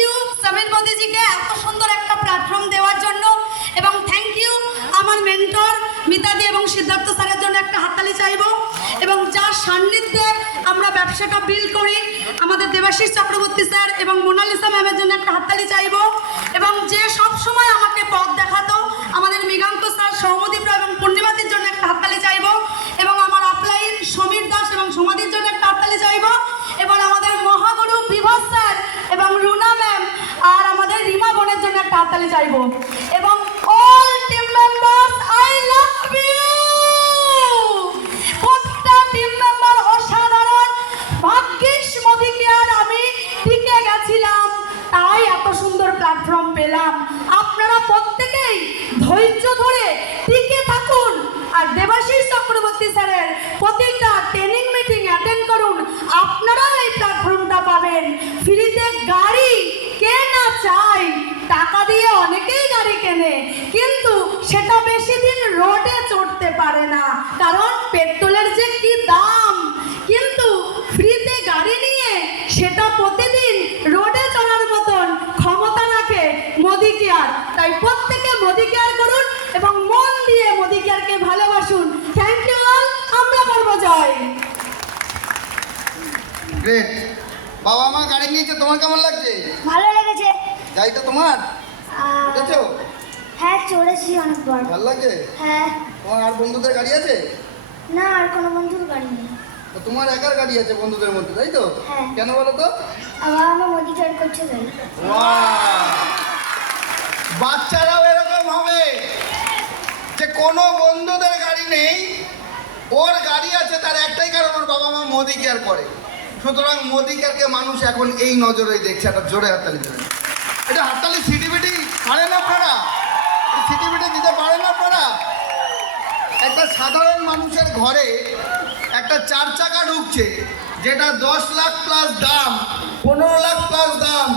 You Samir মোদিজিকে এত সুন্দর একটা প্ল্যাটফর্ম দেওয়ার জন্য, এবং থ্যাংক ইউ আমার মেন্টর মিতাদি এবং সিদ্ধার্থ স্যারের জন্য একটা হাততালি চাইবো, এবং যার সান্নিধ্যে আমরা ব্যবসাটা বিল করি আমাদের দেবাশিস চক্রবর্তী স্যার এবং মোনালিসা ম্যামের জন্য একটা হাততালি চাইবো, এবং যে সব সময় আমাকে পথ দেখাতো আমাদের মৃগাঙ্ক স্যার, সৌমদীপ রায় এবং পূর্ণিমাদির জন্য একটা হাততালি চাইবো, এবং আমার আপলাইন সমীর দাস এবং সমাধির জন্য একটা হাততালি চাইবো, এবং আমাদের মহাগুরু বিভাস স্যার এবং রুনা ম্যাম আর আমাদের রিমা বোনের জন্য একটা হাততালি চাইবো, এবং all team members I love you. প্রত্যেকটা টিম মেম্বার অসাধারণ। ভাগ্যিস মোদিকে আর আমি টিকে গেছিলাম, তাই এত সুন্দর প্ল্যাটফর্ম পেলাম। আপনারা প্রত্যেকেই ধৈর্য ধরে টিকে থাকুন আর দেবাশিস চক্রবর্তী স্যারের প্রতিটা ট্রেনিং মিটিং অ্যাটেন্ড করুন, আপনারাও এই প্ল্যাটফর্মটা পাবেন। ফ্রিতে গাড়ি কে না চায়, টাকা দিয়ে অনেকেই গাড়ি কেনে, কিন্তু সেটা বেশি দিন রোডে চড়তে পারে না, কারণ পেট্রোলের যে কি দাম। কিন্তু ফ্রিতে গাড়ি নিয়ে সেটা প্রতিদিন রোডে চড়ার মতন ক্ষমতা রাখে মোদি কেয়ার। তাই প্রত্যেকে মোদি কেয়ার করুন এবং মন দিয়ে মোদি কেয়ারকে ভালোবাসুন। Thank you all. আমরা করবো জয়। গ্রেট। বাবা মা গাড়ি নিয়েছে, তোমার কেমন লাগছে? ভালো লেগেছে। গাড়িটা তোমার? উঠেছো? হ্যাঁ, চড়েছি অনেকবার। ভালো লাগছে? হ্যাঁ। তোমার আর বন্ধুদের গাড়ি আছে? না, আর কোনো বন্ধুর গাড়ি নেই। তো তোমার একার গাড়ি আছে বন্ধুদের মধ্যে, তাই তো? হ্যাঁ। কেন বলো তো? আমার মোদি কেয়ার করছে তাই। বাচ্চারাও এরকম হবে যে কোনো বন্ধুদের গাড়ি নেই, ওর গাড়ি আছে, তার একটাই কারণ ওর বাবা মা মোদি কেয়ার করে। সুতরাং মোদি কেয়ারকে মানুষ এখন এই নজরেই দেখছে। একটা জোরে হাততালি দেবেন। এটা হাততালি সিটিবিটি পারেন আপনারা? সিটিবিটি দিতে পারেন আপনারা? একটা সাধারণ মানুষের ঘরে একটা 4 চাকা ঢুকছে, যেটা 10 লাখ প্লাস দাম, 15 লাখ প্লাস দাম।